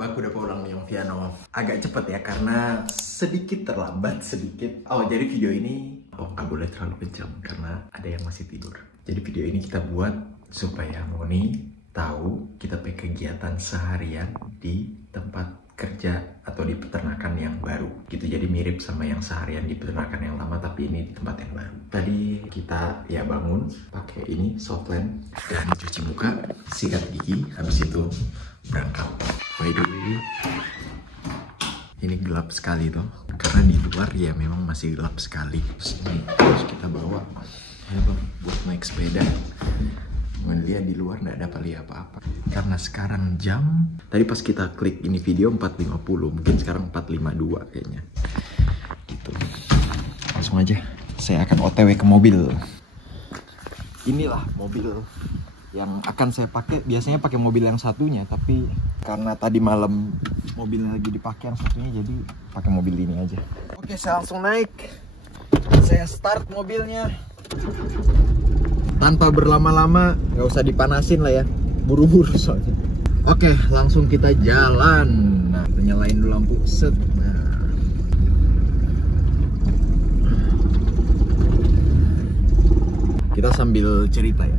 Baku udah pulang nih Piano. Agak cepet ya karena sedikit terlambat sedikit. Oh jadi video ini nggak boleh terlalu kencang karena ada yang masih tidur. Jadi video ini kita buat supaya Moni tahu kita punya kegiatan seharian di tempat kerja atau di peternakan yang baru gitu. Jadi mirip sama yang seharian di peternakan yang lama tapi ini di tempat yang baru. Tadi kita ya bangun pakai ini Softland dan cuci muka, sikat gigi, habis itu berangkat. By the way, ini gelap sekali tuh karena di luar ya memang masih gelap sekali. Terus ini harus kita bawa buat naik sepeda. Melihat di luar nggak dapat lihat apa-apa karena sekarang jam tadi pas kita klik ini video 4.50, mungkin sekarang 4.52 kayaknya gitu. Langsung aja saya akan OTW ke mobil. Inilah mobil yang akan saya pakai. Biasanya pakai mobil yang satunya, tapi karena tadi malam mobilnya lagi dipakai yang satunya, jadi pakai mobil ini aja. Oke, saya langsung naik. Saya start mobilnya tanpa berlama-lama, nggak usah dipanasin lah ya, buru-buru soalnya. Oke, langsung kita jalan. Nah, kita nyalain dulu lampu set. Nah, kita sambil cerita ya.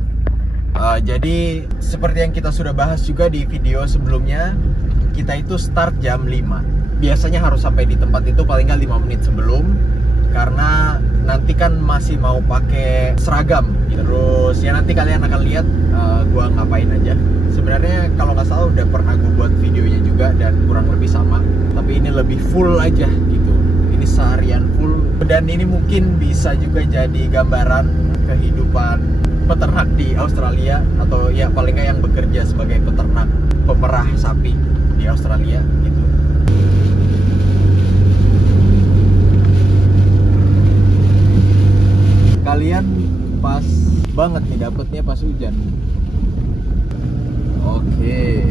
Jadi seperti yang kita sudah bahas juga di video sebelumnya, kita itu start jam 5. Biasanya harus sampai di tempat itu paling nggak 5 menit sebelum, karena nanti kan masih mau pakai seragam. Terus ya nanti kalian akan lihat gua ngapain aja. Sebenarnya kalau nggak salah udah pernah gua buat videonya juga dan kurang lebih sama, tapi ini lebih full aja gitu. Ini seharian full dan ini mungkin bisa juga jadi gambaran kehidupan peternak di Australia, atau ya paling nggak yang bekerja sebagai peternak pemerah sapi di Australia gitu. Kalian pas banget nih dapetnya pas hujan. Oke.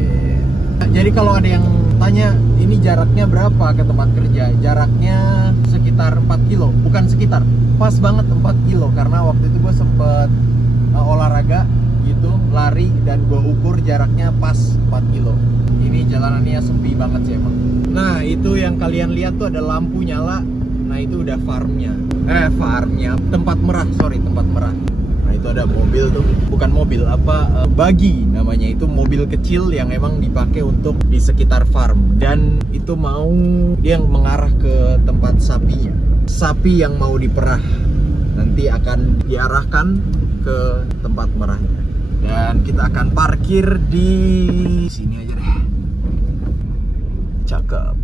Jadi kalau ada yang tanya ini jaraknya berapa ke tempat kerja, jaraknya sekitar 4 kilo. Bukan sekitar, pas banget 4 kilo. Karena waktu itu gue sempet olahraga gitu, lari, dan gue ukur jaraknya pas 4 kilo. Ini jalanannya sepi banget sih emang. Nah itu yang kalian lihat tuh ada lampu nyala. Nah itu udah farmnya, tempat merah, tempat merah. Nah itu ada mobil tuh, bukan mobil, buggy namanya. Itu mobil kecil yang emang dipakai untuk di sekitar farm. Dan itu dia mengarah ke tempat sapinya. Sapi yang mau diperah nanti akan diarahkan ke tempat merahnya. Dan kita akan parkir di sini aja deh. Cakep.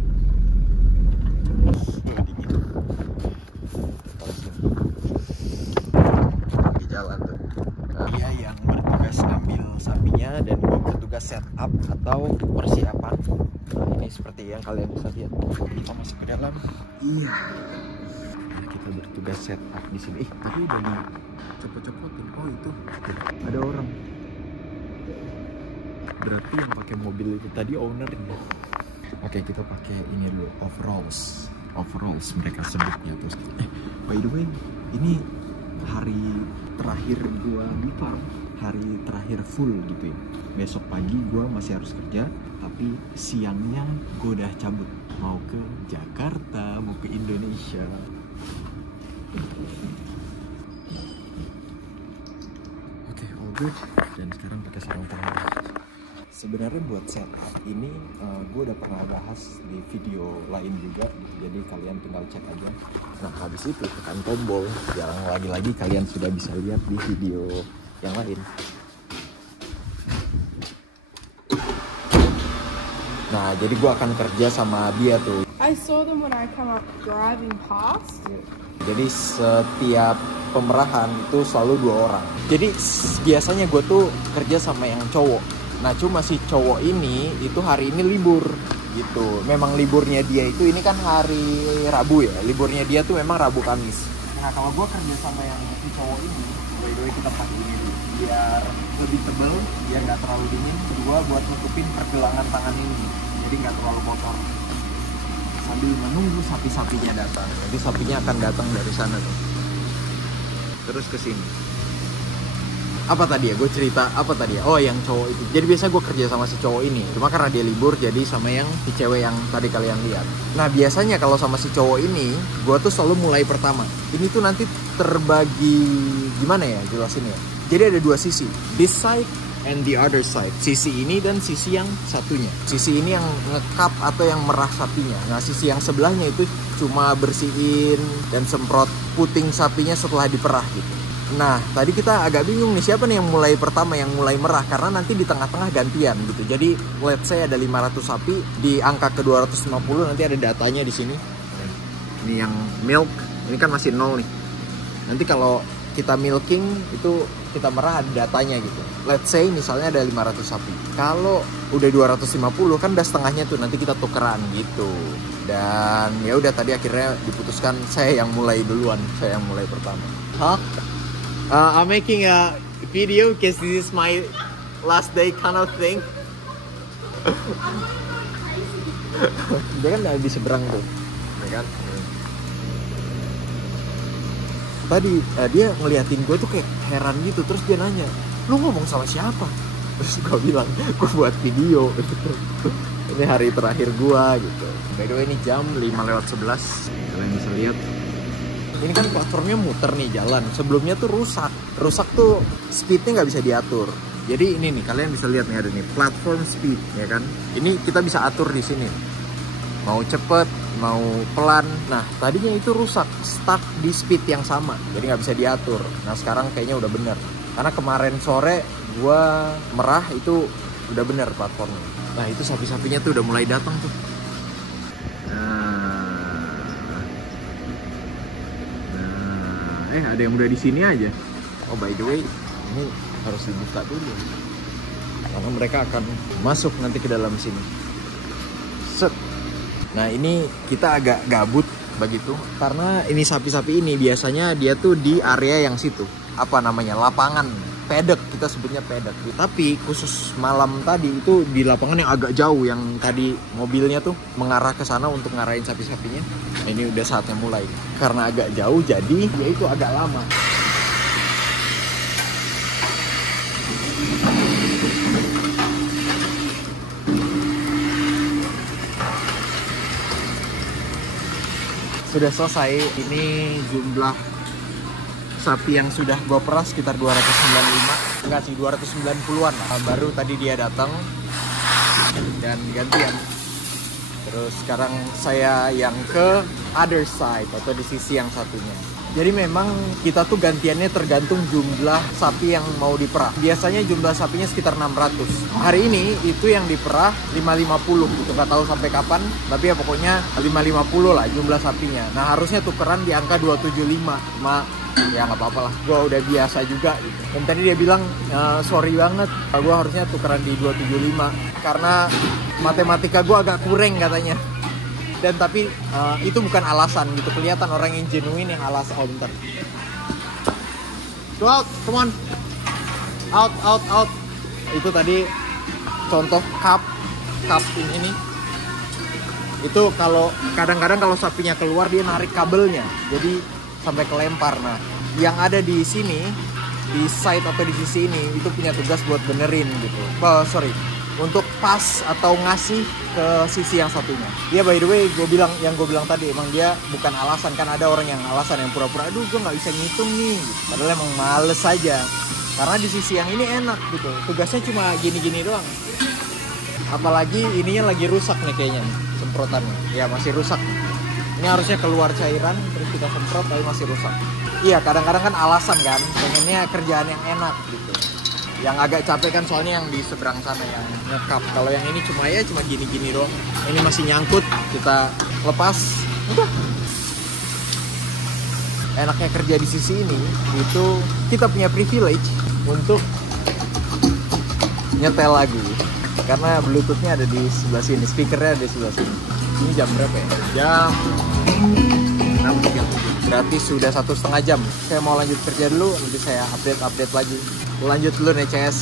Di jalan tuh. Dia yang bertugas ngambil sapinya dan gue bertugas setup atau persiapan. Nah, ini seperti yang kalian bisa lihat. Kita masuk ke dalam. Iya. Nah, kita bertugas setup di sini. Tadi udah dicopot-copotin. Oh itu ada orang. Berarti yang pakai mobil itu tadi ownernya. Oke, kita pakai ini dulu, overalls mereka sebutnya tuh. By the way, ini hari terakhir gua di farm, hari terakhir full gitu ya. Besok pagi gua masih harus kerja, tapi siangnya gua udah cabut mau ke Jakarta, mau ke Indonesia. Oke, all good. Dan sekarang pakai sarung tangan. Sebenarnya buat setup ini gue udah pernah bahas di video lain juga, jadi kalian tinggal cek aja. Nah habis itu tekan tombol, yang lagi-lagi kalian sudah bisa lihat di video yang lain. Nah jadi gue akan kerja sama dia tuh. I saw them when I come up driving past. Jadi setiap pemerahan itu selalu 2 orang. Jadi biasanya gue tuh kerja sama yang cowok. Nah cuma si cowok ini itu hari ini libur gitu. Memang liburnya dia itu ini kan hari Rabu ya. Liburnya dia tuh memang Rabu Kamis. Nah kalau gue kerja sama yang si cowok ini, by the way kita pakai ini dulu biar lebih tebal, biar nggak terlalu dingin. Kedua buat nutupin pergelangan tangan ini, jadi nggak terlalu kotor. Sambil menunggu sapi-sapinya datang. Jadi sapinya akan datang dari sana tuh, terus ke sini. apa tadi ya, gue cerita apa tadi ya, oh yang cowok itu. Jadi biasa gue kerja sama si cowok ini, cuma karena dia libur jadi sama yang si cewek yang tadi kalian lihat. Nah biasanya kalau sama si cowok ini gue tuh selalu mulai pertama. Ini tuh nanti terbagi gimana ya jelasinnya. Jadi ada dua sisi, this side and the other side. Sisi ini dan sisi yang satunya. Sisi ini yang ngekap atau yang merah sapinya. Nah sisi yang sebelahnya itu cuma bersihin dan semprot puting sapinya setelah diperah gitu. Nah, tadi kita agak bingung nih siapa nih yang mulai pertama, yang mulai merah. Karena nanti di tengah-tengah gantian gitu. Jadi, let's say ada 500 sapi, di angka ke 250 nanti ada datanya di sini. Ini yang milk, ini kan masih 0 nih. Nanti kalau kita milking, itu kita merah ada datanya gitu. Let's say misalnya ada 500 sapi. Kalau udah 250 kan udah setengahnya tuh, nanti kita tukeran gitu. Dan ya udah tadi akhirnya diputuskan saya yang mulai duluan, saya yang mulai pertama. Hah? I'm making a video because this is my last day kind of thing. Dia kan di seberang tuh, ya kan? Tadi dia ngeliatin gue tuh kayak heran gitu, terus dia nanya, lu ngomong sama siapa? Terus gue bilang, gue buat video. Ini hari terakhir gue gitu. By the way ini jam 5:11, kalian bisa lihat. Ini kan platformnya muter nih jalan. Sebelumnya tuh rusak. Rusak tuh speednya nggak bisa diatur. Jadi ini nih kalian bisa lihat nih ada nih platform speed ya kan. Ini kita bisa atur di sini. Mau cepet, mau pelan. Nah tadinya itu rusak, stuck di speed yang sama. Jadi nggak bisa diatur. Nah sekarang kayaknya udah bener. Karena kemarin sore gua merah itu udah bener platformnya. Nah itu sapi-sapinya tuh udah mulai datang tuh. Ada yang udah di sini aja. Oh by the way, ini harus dibuka dulu. Karena mereka akan masuk nanti ke dalam sini. Set. Nah ini kita agak gabut begitu. Karena ini sapi-sapi ini biasanya dia tuh di area yang situ. Apa namanya? Lapangan. Paddock, kita sebutnya paddock. Tapi khusus malam tadi itu di lapangan yang agak jauh. Yang tadi mobilnya tuh mengarah ke sana untuk ngarahin sapi-sapinya. Nah, ini udah saatnya mulai. Karena agak jauh jadi ya itu agak lama. Sudah selesai. Ini jumlah sapi yang sudah gue peras sekitar 295. Enggak sih, 290-an lah. Baru tadi dia datang dan gantian. Terus sekarang saya yang ke other side atau di sisi yang satunya. Jadi memang kita tuh gantiannya tergantung jumlah sapi yang mau diperah. Biasanya jumlah sapinya sekitar 600. Hari ini itu yang diperah 550 gitu. Gak tahu sampai kapan, tapi ya pokoknya 550 lah jumlah sapinya. Nah harusnya tukeran di angka 275. Ya nggak apa-apa lah, gue udah biasa juga gitu. Dan tadi dia bilang sorry banget, gue harusnya tukeran di 275 karena matematika gue agak kurang katanya. Dan tapi itu bukan alasan gitu, kelihatan orang yang genuine yang alasan. Oh bentar, go out, come on, out. Itu tadi contoh cup ini. Itu kalau kadang-kadang kalau sapinya keluar dia narik kabelnya, jadi sampai kelempar. Nah, yang ada di sini, di side atau di sisi ini, itu punya tugas buat benerin gitu. Untuk pas atau ngasih ke sisi yang satunya. Dia by the way, gue bilang tadi emang dia bukan alasan. Kan ada orang yang alasan yang pura-pura, aduh gue nggak bisa ngitung nih. Padahal emang males aja. Karena di sisi yang ini enak gitu. Tugasnya cuma gini-gini doang. Apalagi ininya lagi rusak nih kayaknya nih, semprotannya. Ya masih rusak. Ini harusnya keluar cairan, terus kita semprot tapi masih rusak. Iya, kadang-kadang kan alasan kan, pengennya kerjaan yang enak gitu. Yang agak capek kan soalnya yang di seberang sana yang ngekap. Kalau yang ini cuma gini-gini doang. Ini masih nyangkut, kita lepas, udah. Enaknya kerja di sisi ini, itu kita punya privilege untuk nyetel lagu. Karena bluetoothnya ada di sebelah sini, speakernya ada di sebelah sini. Ini jam berapa ya? Jam 6.37. Berarti sudah 1,5 jam. Saya mau lanjut kerja dulu, nanti saya update lagi. Lanjut dulu nih CS.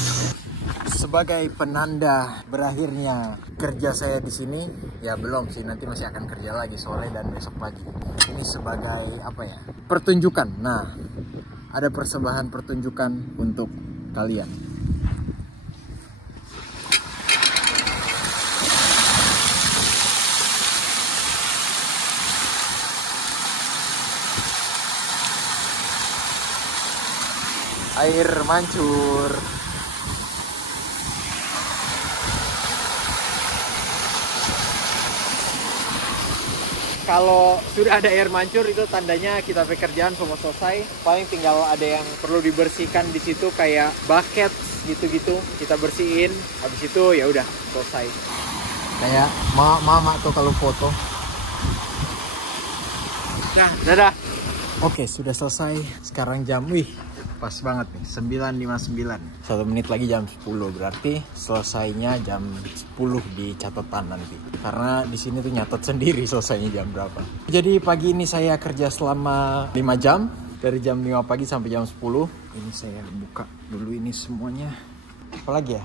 Sebagai penanda berakhirnya kerja saya di sini, ya belum sih, nanti masih akan kerja lagi sore dan besok pagi. Ini sebagai apa ya? Pertunjukan. Nah, ada persembahan pertunjukan untuk kalian. Air mancur. Kalau sudah ada air mancur itu tandanya kita pekerjaan semua selesai. Paling tinggal ada yang perlu dibersihkan di situ kayak bucket gitu-gitu. Kita bersihin, habis itu ya udah selesai. Kayak mama tuh kalau foto. Dadah. Oke, sudah selesai. Sekarang jam, pas banget nih, 9.59. 1 menit lagi jam 10, berarti selesainya jam 10 di catatan nanti. Karena di sini tuh nyatet sendiri selesainya jam berapa. Jadi pagi ini saya kerja selama 5 jam. Dari jam 5 pagi sampai jam 10. Ini saya buka dulu ini semuanya. Apalagi ya?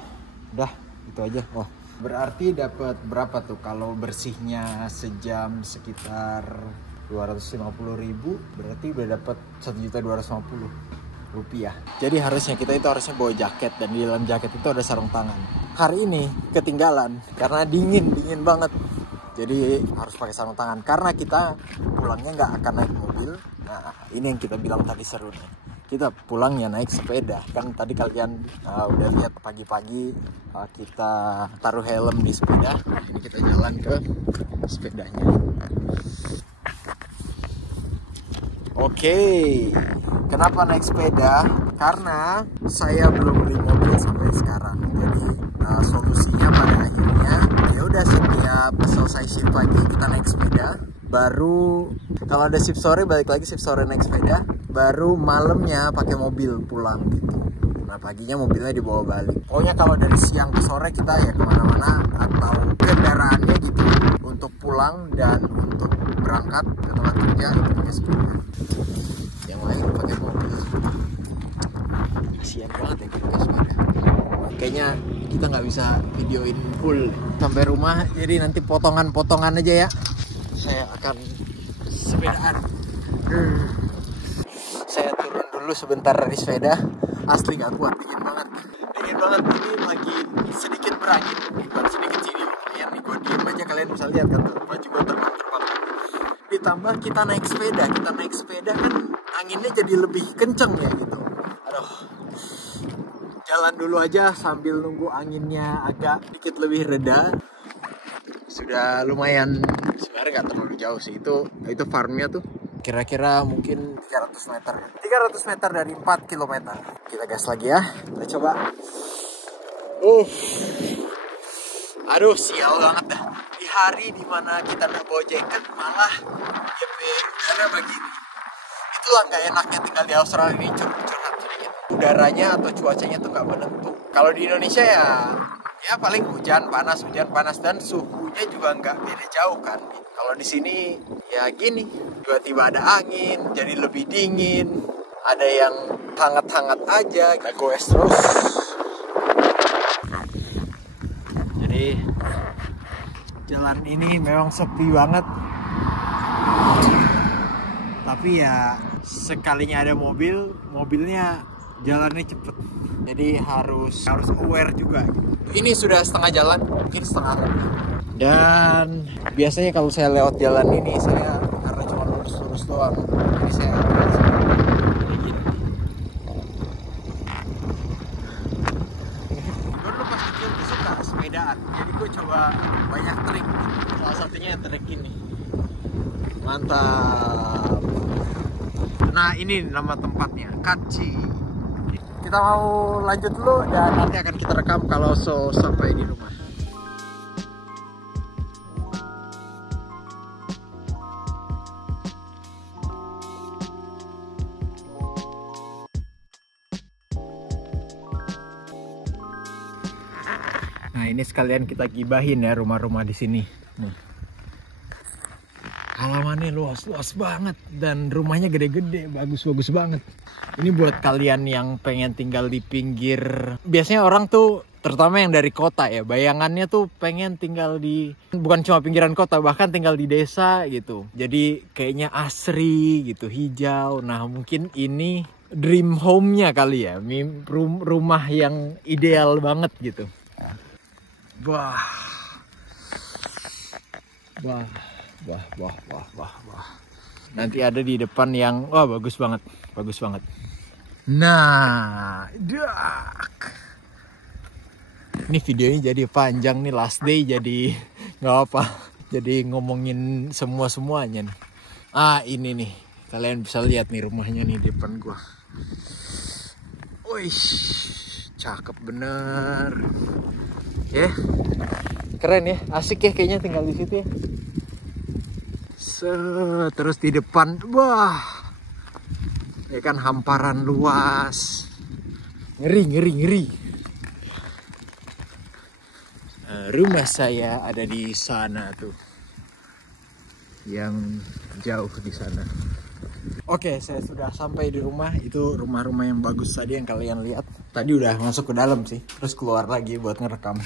Udah, itu aja. Oh, berarti dapat berapa tuh kalau bersihnya sejam sekitar 250.000, berarti udah dapat 1.250.000 rupiah. Jadi harusnya kita itu bawa jaket, dan di dalam jaket itu ada sarung tangan. Hari ini ketinggalan karena dingin banget. Jadi harus pakai sarung tangan karena kita pulangnya nggak akan naik mobil. Nah, ini yang kita bilang tadi seru nih. Kita pulangnya naik sepeda. Kan tadi kalian udah lihat pagi-pagi kita taruh helm di sepeda. Ini kita jalan ke sepedanya. Oke, kenapa naik sepeda? Karena saya belum beli mobil sampai sekarang. Jadi solusinya pada akhirnya ya udah, setiap selesai shift pagi kita naik sepeda. Baru kalau ada shift sore balik lagi shift sore naik sepeda. Baru malamnya pakai mobil pulang gitu. Nah paginya mobilnya dibawa balik. Pokoknya kalau dari siang ke sore kita ya kemana-mana atau kendaraannya gitu. Untuk pulang dan untuk berangkat ke tempat kerja itu pakai sepeda. Yang lain pakai mobil. Kasian banget ya kita pakai sepeda. Kayaknya kita nggak bisa videoin full sampai rumah. Jadi nanti potongan-potongan aja ya. Saya akan sepedaan. Saya turun dulu sebentar dari sepeda. Asli nggak kuat, dingin banget. Dingin banget, ini lagi sedikit berangin. Bukan sedikit sini, lumayan nih. Gue diem aja, kalian bisa lihat kan tuh, baju gue terbang-terbang. Ditambah kita naik sepeda kan anginnya jadi lebih kenceng ya gitu. Aduh, jalan dulu aja sambil nunggu anginnya agak dikit lebih reda. Sudah lumayan, sebenarnya nggak terlalu jauh sih, itu farmnya tuh kira-kira mungkin 300 meter dari 4 km. Kita gas lagi ya, kita coba. Aduh, sial banget dah. Di hari dimana kita nggak bawa jaket malah GP udara begini. Itulah nggak enaknya tinggal di Australia ini, curhat sedikit. Udaranya atau cuacanya tuh nggak menentu. Kalau di Indonesia ya paling hujan panas dan suhunya juga nggak beda jauh kan. Kalau di sini ya gini, tiba-tiba ada angin jadi lebih dingin, ada yang hangat-hangat aja, kita goes terus. Jadi jalan ini memang sepi banget, tapi ya sekalinya ada mobilnya jalannya cepet. Jadi harus aware juga. Ini sudah setengah jalan, mungkin setengah. Dan biasanya kalau saya lewat jalan ini, saya karena cuma lurus doang, jadi saya begini. Gue dulu pas kecil tuh suka sepedaan, jadi gue coba banyak trik. Salah satunya trik ini. Mantap. Nah ini nama tempatnya, Kachi. Kita mau lanjut dulu dan nanti akan kita rekam kalau sampai di rumah. Nah ini sekalian kita gibahin ya rumah-rumah di sini. Nih. Halamannya luas banget dan rumahnya gede-gede, bagus banget. Ini buat kalian yang pengen tinggal di pinggir. Biasanya orang tuh, terutama yang dari kota ya, bayangannya tuh pengen tinggal di, bukan cuma pinggiran kota, bahkan tinggal di desa gitu. Jadi kayaknya asri gitu, hijau. Nah mungkin ini dream home-nya kali ya, rumah yang ideal banget gitu. Wah. Wah. Nanti ada di depan yang wah bagus banget. Nah, ini videonya jadi panjang nih, last day jadi nggak apa. Jadi ngomongin semuanya nih. Ini nih, kalian bisa lihat nih rumahnya nih di depan gua. Wih, cakep bener. Ya, keren ya, asik ya kayaknya tinggal di situ ya. Terus di depan, wah, ya kan hamparan luas. Ngeri. Rumah saya ada di sana tuh, yang jauh di sana. Oke, saya sudah sampai di rumah. Itu rumah-rumah yang bagus tadi yang kalian lihat. Tadi udah masuk ke dalam sih, terus keluar lagi buat ngerekam.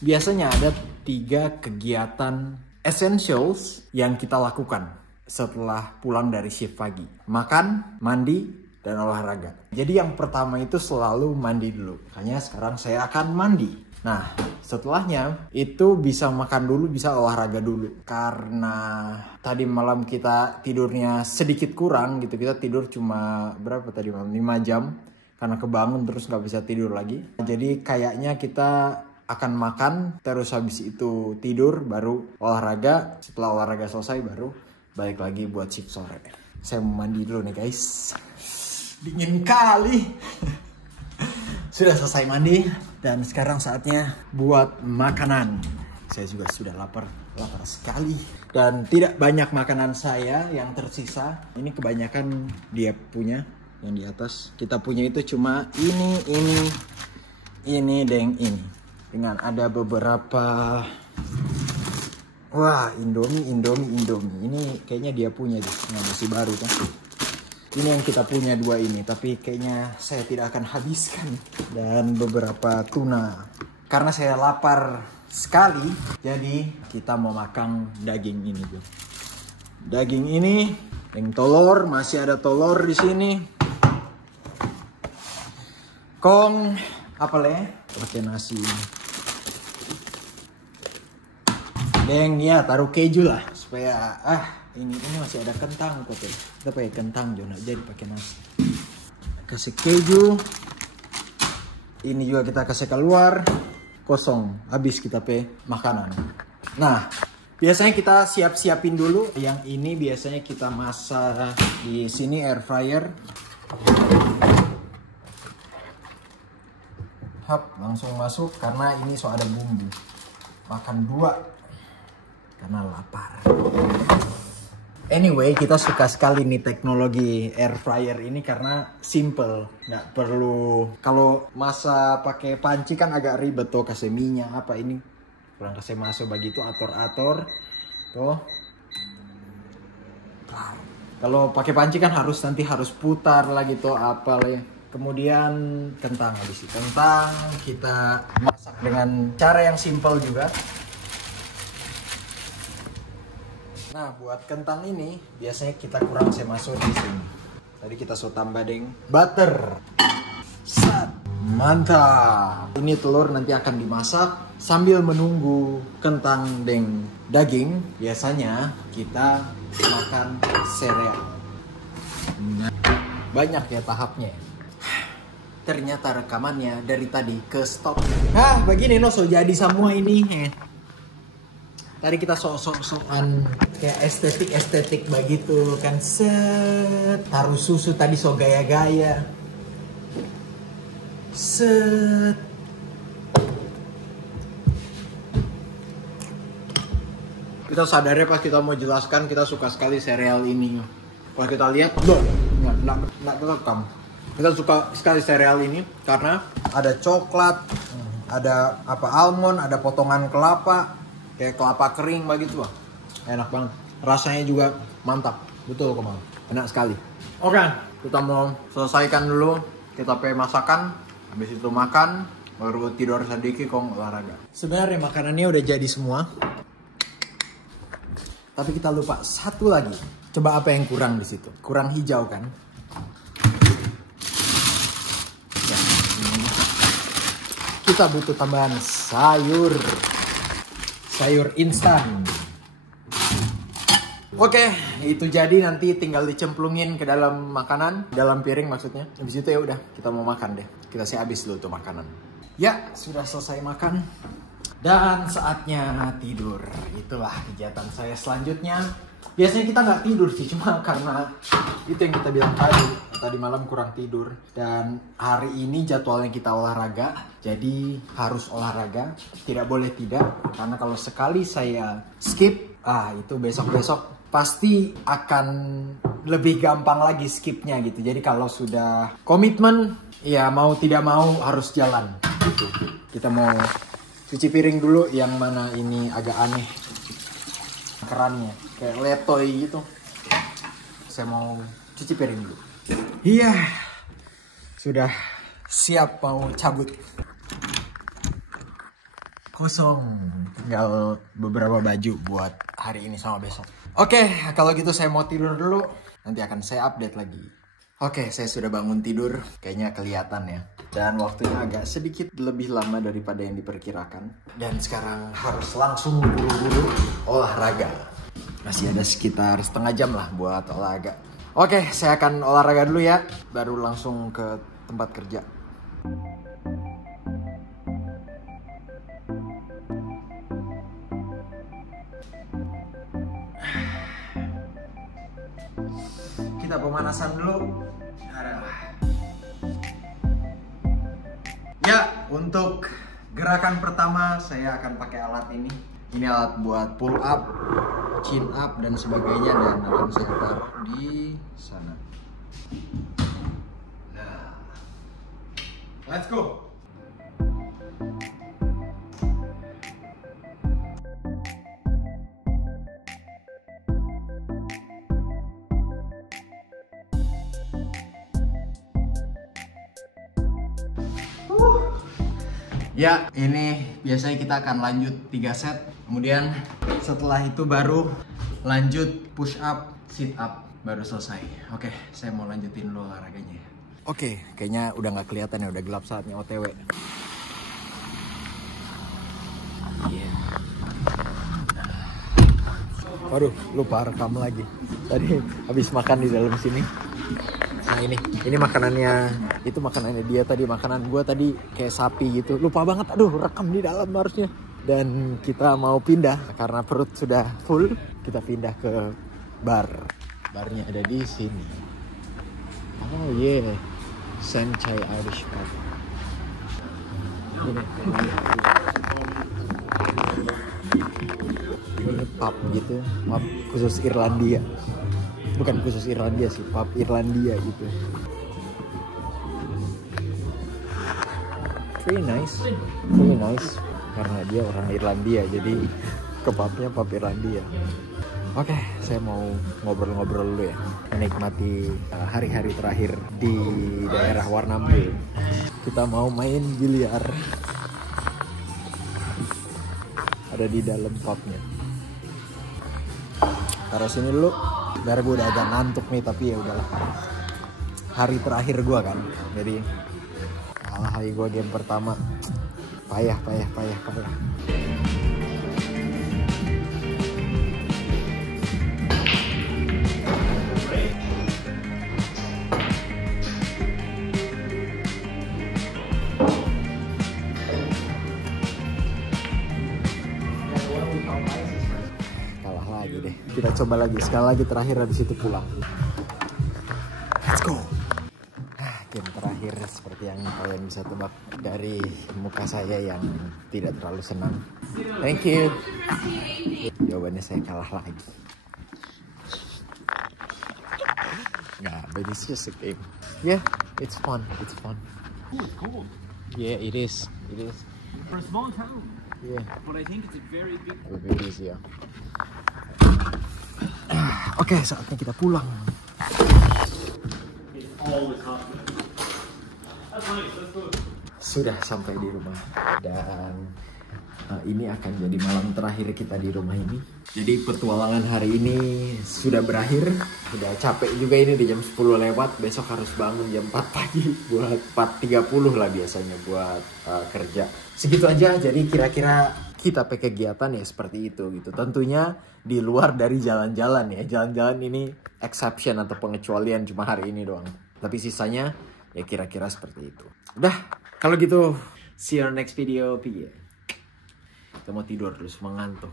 Biasanya ada 3 kegiatan essentials yang kita lakukan setelah pulang dari shift pagi. Makan, mandi, dan olahraga. Jadi yang pertama itu selalu mandi dulu. Makanya sekarang saya akan mandi. Nah, setelahnya itu bisa makan dulu, bisa olahraga dulu. Karena tadi malam kita tidurnya sedikit kurang gitu. Kita tidur cuma berapa tadi malam? 5 jam. Karena kebangun terus gak bisa tidur lagi. Jadi kayaknya kita akan makan, terus habis itu tidur, baru olahraga. Setelah olahraga selesai baru balik lagi buat shift sore. Saya mau mandi dulu nih guys. Dingin kali. Sudah selesai mandi dan sekarang saatnya buat makanan. Saya juga sudah lapar sekali. Dan tidak banyak makanan saya yang tersisa. Ini kebanyakan dia punya yang di atas. Kita punya itu cuma ini, dan ini. Dengan ada beberapa, wah, Indomie. Ini kayaknya dia punya deh, masih baru kan. Ini yang kita punya 2 ini, tapi kayaknya saya tidak akan habiskan. Dan beberapa tuna. Karena saya lapar sekali, jadi kita mau makan daging ini tuh. Daging ini, yang telur, masih ada telur di sini. Kong, apa leh? Pakai nasi ini. Deng, ya taruh keju lah supaya ini masih ada kentang kok tuh. Kita pakai kentang juga jadi pakai nasi. Kasih keju. Ini juga kita kasih keluar. Kosong. Habis kita makanan. Nah, biasanya kita siapin dulu. Yang ini biasanya kita masak di sini air fryer. Langsung masuk karena ini so ada bumbu. Makan 2. Karena lapar. Anyway, kita suka sekali nih teknologi air fryer ini karena simple. Nggak perlu, kalau masa pakai panci kan agak ribet tuh, kasih minyak apa ini. Kurang kasih masuk begitu, atur-atur. Tuh. Kalau pakai panci kan harus putar lagi tuh apa lah. Kemudian kentang habis itu. Kentang kita masak dengan cara yang simple juga. Nah, buat kentang ini biasanya kita kurang saya masuk di sini. Tadi kita tambah butter. Mantap. Ini telur nanti akan dimasak sambil menunggu kentang dan daging. Biasanya kita makan sereal. Nah, banyak ya tahapnya. Ternyata rekamannya dari tadi ke stop. Begini so jadi semua ini. Tadi kita sok-sokan kayak estetik begitu kan, set taruh susu tadi so gaya-gaya, set. Kita sadarnya pas kita mau jelaskan kita suka sekali sereal ini. Pas kita lihat, nggak rekam. Kita suka sekali sereal ini karena ada coklat, ada almond, ada potongan kelapa. Kayak kelapa kering begitu, enak banget. Rasanya juga mantap, betul Kemal. Enak sekali. Oke, kita mau selesaikan dulu. Kita masakan, habis itu makan, baru tidur sedikit kong olahraga. Sebenarnya makanannya udah jadi semua. Tapi kita lupa satu lagi. Coba apa yang kurang di situ? Kurang hijau kan? kita butuh tambahan sayur instan. Oke, itu jadi nanti tinggal dicemplungin ke dalam makanan, dalam piring maksudnya. Habis itu ya udah, kita mau makan deh. Kita sih habis dulu tuh makanan. Ya, sudah selesai makan. Dan saatnya tidur. Itulah kegiatan saya selanjutnya. Biasanya kita nggak tidur sih, cuma karena itu yang kita bilang tadi malam kurang tidur. Dan hari ini jadwalnya kita olahraga, jadi harus olahraga, tidak boleh tidak. Karena kalau sekali saya skip, itu besok-besok pasti akan lebih gampang lagi skipnya gitu. Jadi kalau sudah komitmen, ya mau tidak mau harus jalan gitu. Kita mau cuci piring dulu, yang mana ini agak aneh kerannya, kayak letoy gitu. Saya mau cuci piring dulu. Iya, sudah siap mau cabut. Kosong, tinggal beberapa baju buat hari ini sama besok. Oke, kalau gitu saya mau tidur dulu. Nanti akan saya update lagi. Oke, saya sudah bangun tidur. Kayaknya kelihatan ya. Dan waktunya agak sedikit lebih lama daripada yang diperkirakan. Dan sekarang harus langsung buru-buru olahraga. Masih ada sekitar setengah jam lah buat olahraga. Oke, saya akan olahraga dulu ya. Baru langsung ke tempat kerja. Kita pemanasan dulu. Ya, untuk gerakan pertama saya akan pakai alat ini. Ini alat buat pull up, chin up dan sebagainya, dan akan saya taruh di sana. Nah, let's go. Ya, ini biasanya kita akan lanjut 3 set. Kemudian setelah itu baru lanjut push up, sit up, baru selesai. Oke, saya mau lanjutin dulu olahraganya. Oke, kayaknya udah nggak kelihatan ya, udah gelap saatnya OTW. Yeah. Waduh, lupa rekam lagi. Tadi habis makan di dalam sini. Nah ini makanannya, itu makanannya dia tadi, makanan gue tadi kayak sapi gitu. Lupa banget, aduh rekam di dalam harusnya. Dan kita mau pindah, karena perut sudah full, kita pindah ke bar. Barnya ada di sini. Oh yeah, Sanchai Irish Pub. Ini pub gitu, pub khusus Irlandia. Bukan khusus Irlandia sih, pub Irlandia gitu. Very nice. Karena dia orang Irlandia, jadi ke pubnya pub Irlandia. Oke, saya mau ngobrol-ngobrol dulu ya, menikmati hari-hari terakhir di daerah Warrnambool. Kita mau main biliar. Ada di dalam pubnya. Taruh sini dulu. Biar gue udah agak ngantuk nih, tapi ya udahlah. Hari terakhir gue kan, jadi kalah hari gue game pertama. Payah. Kita coba lagi, sekali lagi terakhir, habis itu pulang. Let's go. Game terakhir seperti yang kalian bisa tebak dari muka saya yang tidak terlalu senang. Thank you. Jawabannya saya kalah lagi. Nah, but it's just a game. Yeah, it's fun. Cool. Yeah, it is. For a small town. Yeah. But I think it's a very big. Lebih easy ya. Oke, saatnya kita pulang. Sudah sampai di rumah dan Ini akan jadi malam terakhir kita di rumah ini. Jadi petualangan hari ini sudah berakhir. Udah capek juga ini di jam 10 lewat. Besok harus bangun jam 4 pagi buat 4.30 lah biasanya buat kerja. Segitu aja. Jadi kira-kira kita pakai kegiatan ya seperti itu gitu. Tentunya di luar dari jalan-jalan ya. Jalan-jalan ini exception atau pengecualian cuma hari ini doang. Tapi sisanya ya kira-kira seperti itu. Udah, kalau gitu see you on next video. Kita mau tidur terus mengantuk.